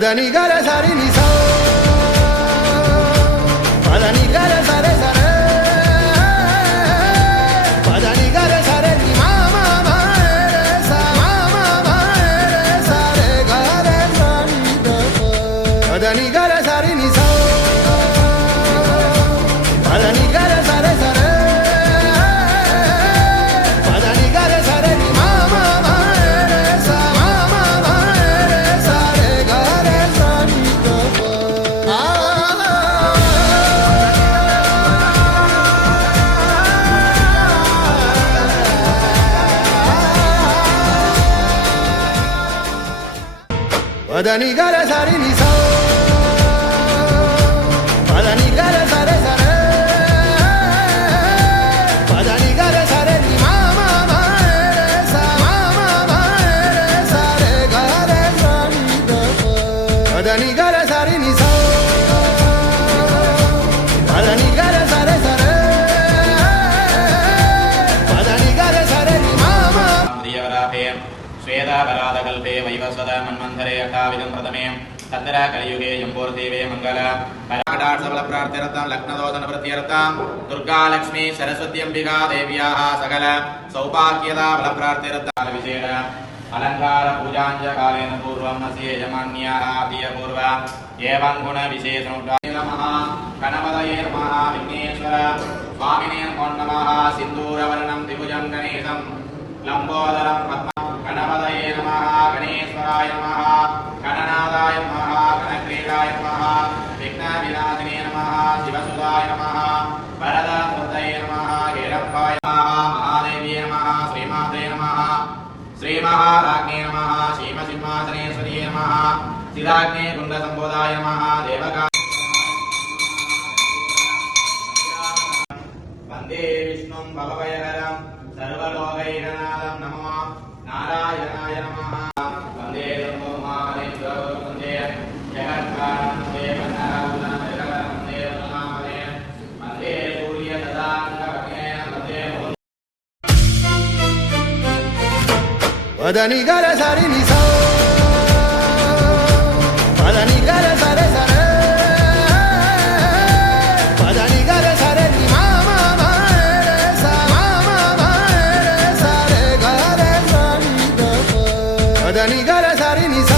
పదని గర సరి నిసా పదని గర సరే సరే పదని గర సరే ని మా మా మా రే సా మా మా మా రే సా రే గర సరి ద పదని గర సరి నిసా పదని గర సరే సరే పదని గర సరే ని మా మా మా రే సా మా మా మా రే సా రే గర సరి ద పదని గర సరి నిసా పదని గర సరే సరే పదని గర సరే ని మా మా మా రే సా మా మా మా రే సా రే గర సరి ద పదని గర సరి నిసా పదని గర సరే సరే పదని గర సరే ని మా మా ప్రియవరాపే శ్వేతాపరాధకల్పే వైవస్వత మన్వంతరే అకావిదం ప్రథమే తత్తర కలియుగే యంబోర్దేవే మంగళ కటాక్షబల ప్రార్థ్యర్థం లగ్నదోషణ ప్రత్యర్థం దుర్గా లక్ష్మీ సరస్వతి అంబికా దేవ్యాః సకల సౌభాగ్యదా బల ప్రార్థ్యర్థాల విశేష అలంకార పూజాంజ కాలేన పూర్వం అస్య యజమాన్యాః ప్రియపూర్వ ఏవం గుణ విశేషణోద్ధాయ నమః గణపతయే నమః విఘ్నేశ్వర స్వామినే నమో నమః సింధూరవర్ణం త్రిభుజం గణేశం లంబోదరం పద్మ గణపతయే నమః గణేశ్వరాయ నమః గణనాథాయ నమః గణక్రీడాయ నమః విఘ్న వినాశినే నమః శివసుదాయ నమః వరదమూర్తయే నమః హేరంబాయ నమః మహాదేవ్యే నమః శ్రీమాత్రే నమః శ్రీమహారాజ్ఞే నమః శ్రీమసింహాసనేశ్వర్యే నమః సిద్ధాగ్నే గుండసంబోధాయ నమః దేవకా వందే విష్ణుం భవభయహరం సర్వలోకైకనాథం నమో నారాయణాయ నమః వందే నమో మహాదేవ్యో వందే జగత్కారణం వందే వన్నరాజునం జగవరం వందే నమామహే వందే సూర్య సదాంగవగ్నే వందే పదని గర సరి నిసా పదని గర సరే సరే పదని గర సరే ని మా మా మా రే సా మా మా మా రే సా రే గర సరి ద పదని గర సరి నిసా